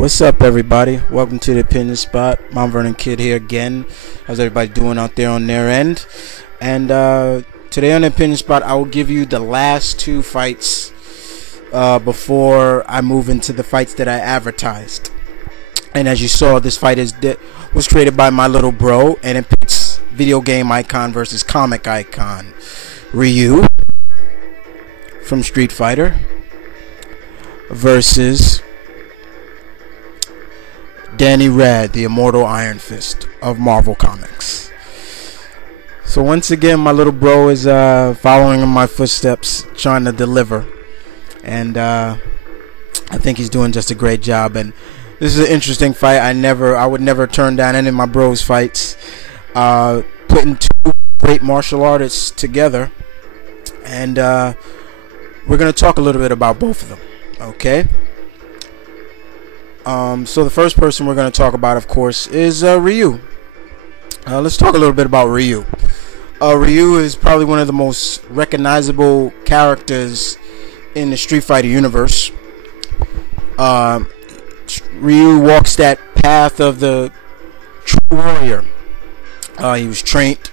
What's up, everybody? Welcome to the Opinion Spot. Mount Vernon Kid here again. How's everybody doing out there on their end? And today on the Opinion Spot, I will give you the last two fights before I move into the fights that I advertised. And as you saw, this fight was created by my little bro, and it pits video game icon versus comic icon Ryu from Street Fighter versus Danny Rad, the immortal Iron Fist of Marvel Comics. So once again, my little bro is following in my footsteps, trying to deliver, and I think he's doing just a great job. And this is an interesting fight. I would never turn down any of my bro's fights. Putting two great martial artists together, and we're gonna talk a little bit about both of them. Okay. So the first person we're going to talk about, of course, is Ryu. Let's talk a little bit about Ryu. Ryu is probably one of the most recognizable characters in the Street Fighter universe. Ryu walks that path of the true warrior. He was trained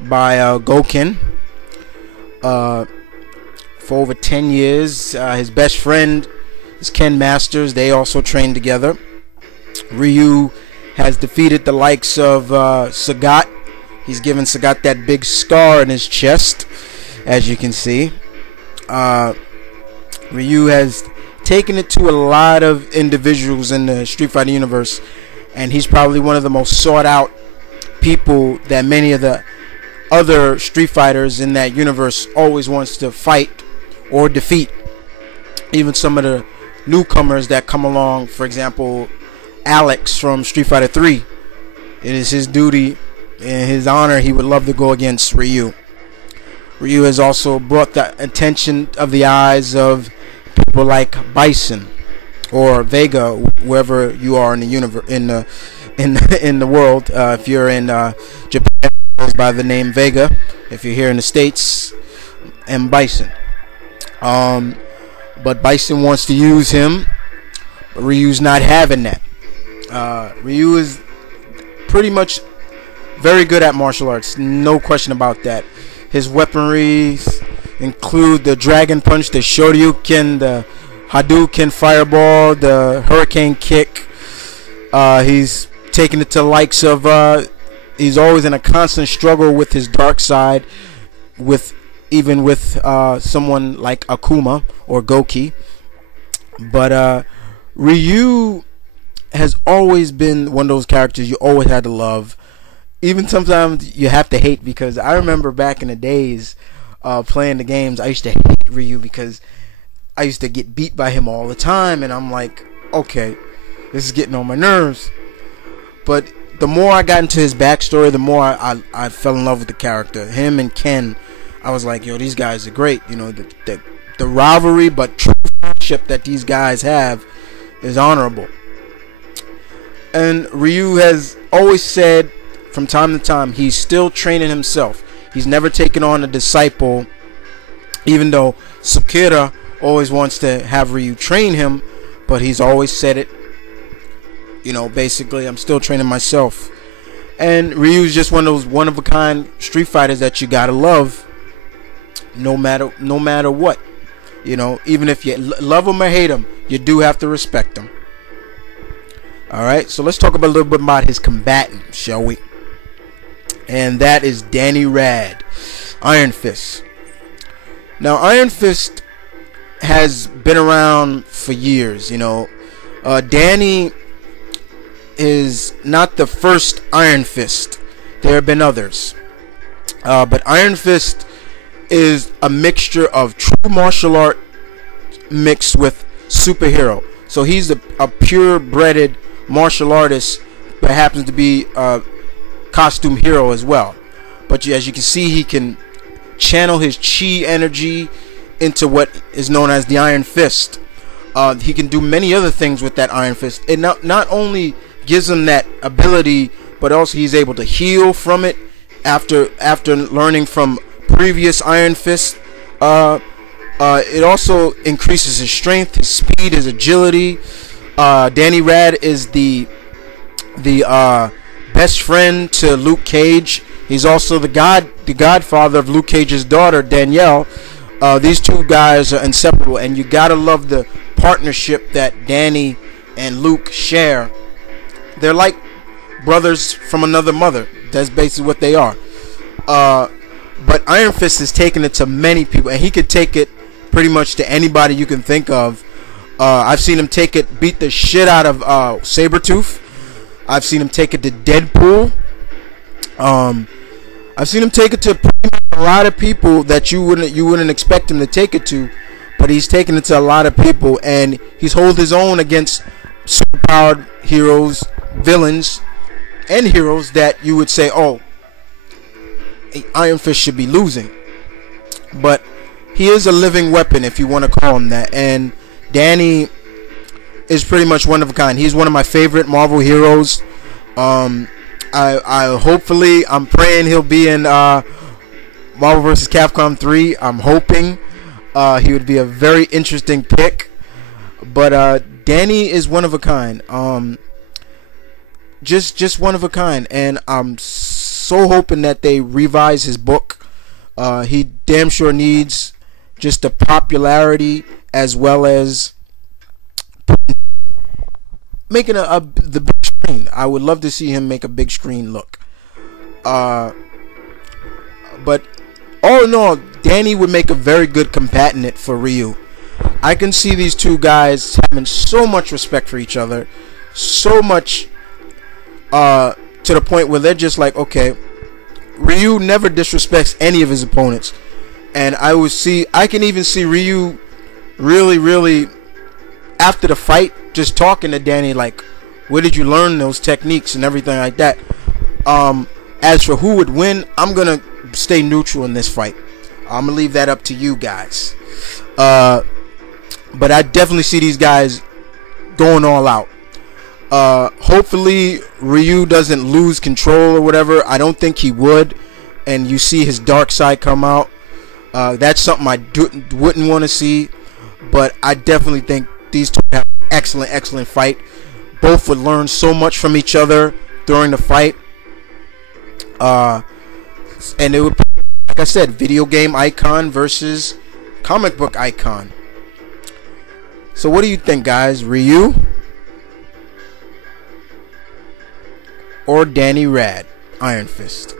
by Goken for over 10 years. His best friend is Ken Masters. They also trained together. Ryu has defeated the likes of Sagat. He's given Sagat that big scar in his chest, as you can see. Ryu has taken it to a lot of individuals in the Street Fighter universe, and he's probably one of the most sought out people that many of the other Street Fighters in that universe always wants to fight or defeat. Even some of the newcomers that come along, for example, Alex from Street Fighter 3. It is his duty and his honor. He would love to go against Ryu. Ryu has also brought the attention of the eyes of people like Bison or Vega, wherever you are in the universe, in the world. If you're in Japan, it goes by the name Vega. If you're here in the States, and Bison. But Bison wants to use him, but Ryu's not having that. Ryu is pretty much very good at martial arts, no question about that. His weaponry include the Dragon Punch, the Shoryuken, the Hadouken Fireball, the Hurricane Kick. He's taken it to the likes of, he's always in a constant struggle with his dark side, even with someone like Akuma or Goki. But Ryu has always been one of those characters you always had to love. Even sometimes you have to hate, because I remember back in the days playing the games, I used to hate Ryu because I used to get beat by him all the time, and I'm like, okay, this is getting on my nerves. But the more I got into his backstory, the more I fell in love with the character. Him and Ken, I was like, yo, these guys are great. You know, the rivalry but true friendship that these guys have is honorable. And Ryu has always said from time to time he's still training himself. He's never taken on a disciple, even though Sakura always wants to have Ryu train him, but he's always said it, you know, basically, I'm still training myself. And Ryu's just one of those one-of-a-kind Street Fighters that you gotta love, no matter what. You know, even if you love him or hate him, you do have to respect him. Alright, so let's talk about a little bit about his combatant, shall we? And that is Danny Rad, Iron Fist. Now, Iron Fist has been around for years, you know. Danny is not the first Iron Fist. There have been others. But Iron Fist is a mixture of true martial art mixed with superhero. So he's a purebred martial artist, but happens to be a costume hero as well. But as you can see, he can channel his chi energy into what is known as the Iron Fist. He can do many other things with that Iron Fist. It not only gives him that ability, but also he's able to heal from it after learning from previous Iron Fist. It also increases his strength, his speed, his agility. Danny Rad is the best friend to Luke Cage. He's also the godfather of Luke Cage's daughter, Danielle. These two guys are inseparable, and you gotta love the partnership that Danny and Luke share. They're like brothers from another mother. That's basically what they are. But Iron Fist has taken it to many people, and he could take it pretty much to anybody you can think of. I've seen him beat the shit out of Sabretooth. I've seen him take it to Deadpool. I've seen him take it to a lot of people that you wouldn't expect him to take it to, but he's taken it to a lot of people, and he's hold his own against superpowered heroes, villains, and heroes that you would say, oh, Iron Fist should be losing. But he is a living weapon, if you want to call him that, and Danny is pretty much one of a kind. He's one of my favorite Marvel heroes. I'm praying he'll be in Marvel vs. Capcom 3. I'm hoping he would be a very interesting pick. But Danny is one of a kind. Just one of a kind, and I'm so hoping that they revise his book. He damn sure needs just the popularity as well as making the big screen. I would love to see him make a big screen look. But all in all, Danny would make a very good companion for Ryu. I can see these two guys having so much respect for each other, so much to the point where they're just like, okay, Ryu never disrespects any of his opponents, and I can even see Ryu really after the fight just talking to Danny like, where did you learn those techniques and everything like that. As for who would win, I'm gonna stay neutral in this fight. I'm gonna leave that up to you guys. But I definitely see these guys going all out. Hopefully Ryu doesn't lose control or whatever. I don't think he would, and you see his dark side come out. That's something I wouldn't want to see, but I definitely think these two have excellent fight. Both would learn so much from each other during the fight, and it would, like I said, video game icon versus comic book icon. So what do you think, guys? Ryu or Danny Rad, Iron Fist?